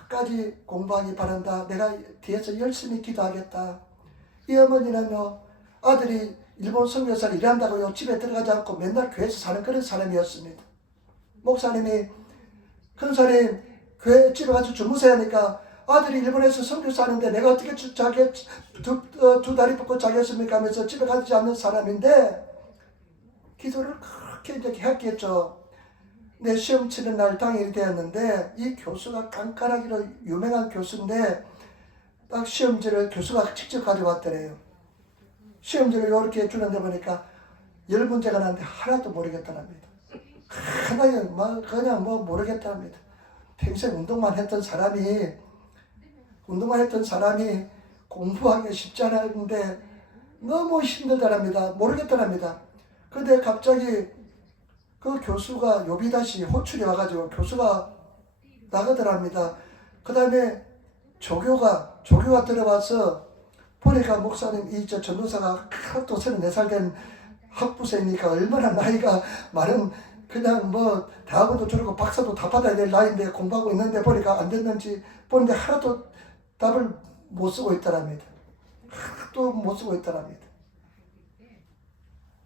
끝까지 공부하기 바란다. 내가 뒤에서 열심히 기도하겠다. 이 어머니는요 아들이 일본 선교사를 일한다고요 집에 들어가지 않고 맨날 교회에서 사는 그런 사람이었습니다. 목사님이 큰사님 교회 집에 가서 주무세요 하니까 아들이 일본에서 선교사 하는데 내가 어떻게 두 다리 뻗고 자겠습니까 하면서 집에 가지 않는 사람인데 기도를 그렇게 이제 했겠죠. 내 시험 치는 날 당일이 되었는데 이 교수가 깐깐하기로 유명한 교수인데 딱 시험지를 교수가 직접 가져왔더래요. 시험지를 이렇게 주는데 보니까 10문제가 나는데 하나도 모르겠다랍니다. 그냥 모르겠다랍니다. 평생 운동만 했던 사람이 공부하기 쉽지 않은데 너무 힘들다랍니다. 모르겠다랍니다. 근데 갑자기 그 교수가 요비다시 호출이 와가지고 교수가 나가더랍니다. 그 다음에 조교가 들어와서 보니까 목사님 이 전도사가 또 34살 된 학부생이니까 얼마나 나이가 많은 그냥 대학원도 졸업하고 박사도 다 받아야 될 나이인데 공부하고 있는데 보니까 안 됐는지 보는데 하나도 답을 못 쓰고 있더랍니다. 하나도 못 쓰고 있더랍니다.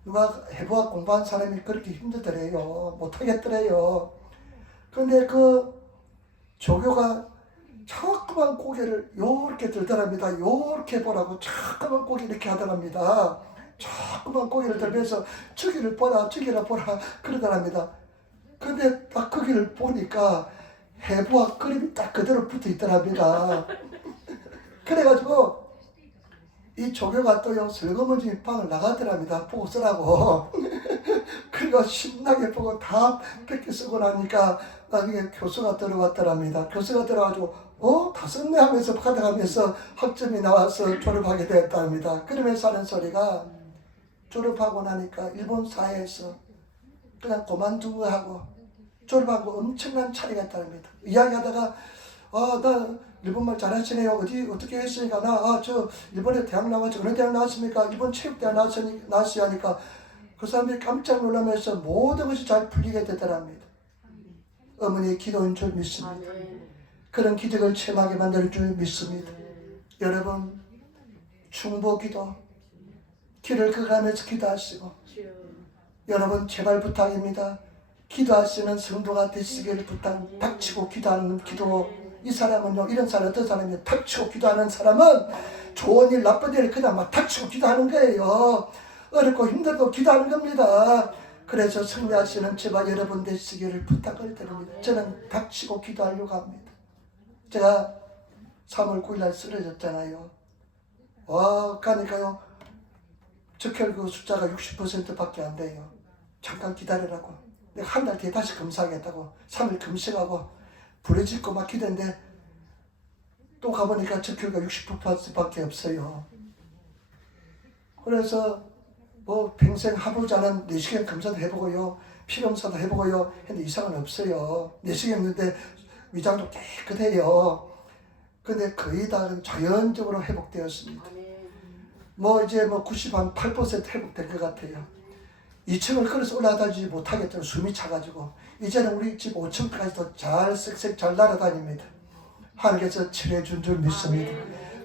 누가 해부학 공부한 사람이 그렇게 힘들더래요. 못하겠더래요. 그런데 그 조교가 자꾸만 고개를 요렇게 들더랍니다. 요렇게 보라고 자꾸만 고개 이렇게 하더랍니다. 자꾸만 고개를 들면서 저기를 보라 그러더랍니다. 근데 딱 거기를 보니까 해부학 그림이 딱 그대로 붙어 있더랍니다. 그래가지고 이 조교가 또요 설거머지 방을 나가더랍니다. 보고 쓰라고. 그리고 신나게 보고 다 뺏겨 쓰고 나니까 나중에 교수가 들어왔더랍니다. 교수가 들어와가지고 다 썼네 하면서 받아가면서 학점이 나와서 졸업하게 되었답니다. 그러면서 하는 소리가 졸업하고 나니까 일본 사회에서 그냥 그만두고 하고 졸업하고 엄청난 차이가 있답니다. 이야기하다가 나 일본말 잘하시네요. 어떻게 했으니까 저 일본에 대학 나왔죠. 어느 대학 나왔습니까? 일본 체육대학 나왔어요 하니까 그 사람들이 깜짝 놀라면서 모든 것이 잘 풀리게 되더랍니다. 어머니의 기도인 줄 믿습니다. 그런 기적을 체험하게 만들 줄 믿습니다. 여러분 중보기도 길을 걸어가면서 기도하시고 여러분 제발 부탁입니다. 기도하시는 성도가 되시기를 부탁. 닥치고 기도하는 기도. 이 사람은요 이런 사람 어떤 사람이요 닥치고 기도하는 사람은 좋은 일 나쁜 일 그냥 막 닥치고 기도하는 거예요. 어렵고 힘들고 기도하는 겁니다. 그래서 승리하시는 제발 여러분 되시기를 부탁을 드립니다. 저는 닥치고 기도하려고 합니다. 제가 3월 9일날 쓰러졌잖아요. 가니까요 적혈구 숫자가 60%밖에 안 돼요. 잠깐 기다리라고. 내가 한 달 뒤에 다시 검사하겠다고 3일 금식하고 부러지고 막 기대는데 또 가보니까 적혈구가 60%밖에 없어요. 그래서 평생 해보자는 내시경 검사도 해보고요 피검사도 해보고요 했는데 이상은 없어요. 내시경 했는데 위장도 깨끗해요. 근데 거의 다 자연적으로 회복되었습니다. 이제 98% 회복될 것 같아요. 2층을 걸어서 올라다니지 못하겠죠. 숨이 차가지고. 이제는 우리 집 5층까지도 잘 쓱쓱 잘 날아다닙니다. 하나님께서 치료해 줄 믿습니다.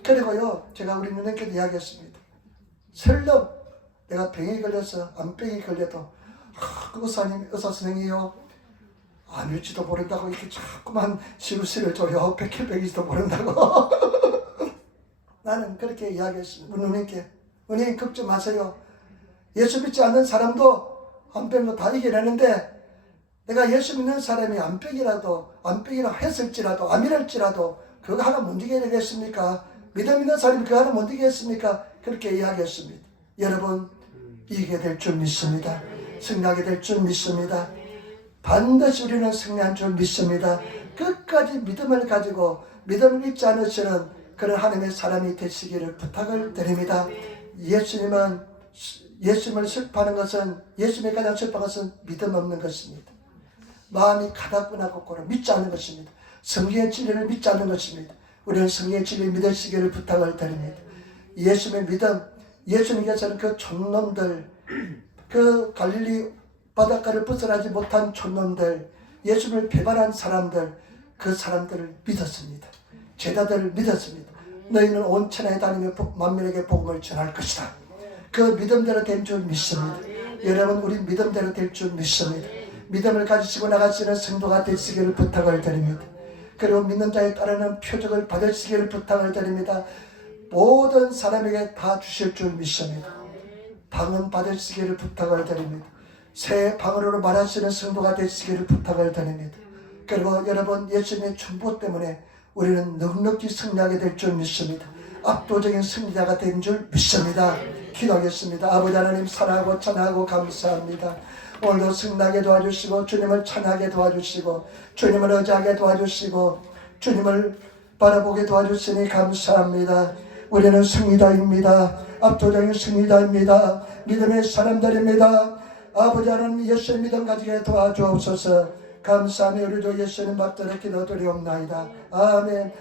그리고요 제가 우리 누님께도 이야기했습니다. 설령 내가 병이 걸려서 암병이 걸려도 의사 선생님이요 아닐지도 모른다고 이렇게 자꾸만 시루시를 줘요. 백혈병일지도 모른다고. 나는 그렇게 이야기했습니다. 누님께 누님 걱정 마세요. 예수 믿지 않는 사람도 암병도 다 이겨내는데 내가 예수 믿는 사람이 암병이라 했을지라도 암이랄지라도 그거 하나 못 이겨내겠습니까? 믿음 있는 사람이 그거 하나 못 이기겠습니까? 그렇게 이야기했습니다. 여러분 이기게 될 줄 믿습니다. 승리하게 될 줄 믿습니다. 반드시 우리는 승리한 줄 믿습니다. 끝까지 믿음을 가지고 믿음을 잊지 않으시는 그런 하나님의 사람이 되시기를 부탁을 드립니다. 예수님을 슬퍼하는 것은 예수님이 가장 슬퍼한 것은 믿음 없는 것입니다. 마음이 가다분하고 고로 믿지 않는 것입니다. 성경의 진리를 믿지 않는 것입니다. 우리는 성경의 진리를 믿으시기를 부탁을 드립니다. 예수님의 믿음, 예수님께서는 그 촌놈들, 그 갈릴리 바닷가를 벗어나지 못한 촌놈들, 예수님을 배반한 사람들, 그 사람들을 믿었습니다. 제자들을 믿었습니다. 너희는 온 천하에 다니며 만민에게 복음을 전할 것이다. 그 믿음대로 된 줄 믿습니다. 여러분 우리 믿음대로 될 줄 믿습니다. 믿음을 가지시고 나가시는 성도가 되시기를 부탁을 드립니다. 그리고 믿는 자에 따르는 표적을 받으시기를 부탁을 드립니다. 모든 사람에게 다 주실 줄 믿습니다. 방언 받으시기를 부탁을 드립니다. 새 방언으로 말하시는 성도가 되시기를 부탁을 드립니다. 그리고 여러분 예수님의 중보 때문에 우리는 넉넉히 승리하게 될 줄 믿습니다. 압도적인 승리자가 된 줄 믿습니다. 기도하겠습니다. 아버지 하나님 사랑하고 찬양하고 감사합니다. 오늘도 승리하게 도와주시고 주님을 찬양하게 도와주시고 주님을 의지하게 도와주시고 주님을 바라보게 도와주시니 감사합니다. 우리는 승리자입니다. 압도적인 승리자입니다. 믿음의 사람들입니다. 아버지 하나님 예수의 믿음 가지게 도와주옵소서. 감사하며 우리도 예수님 받들어 기도드리옵나이다. 아멘.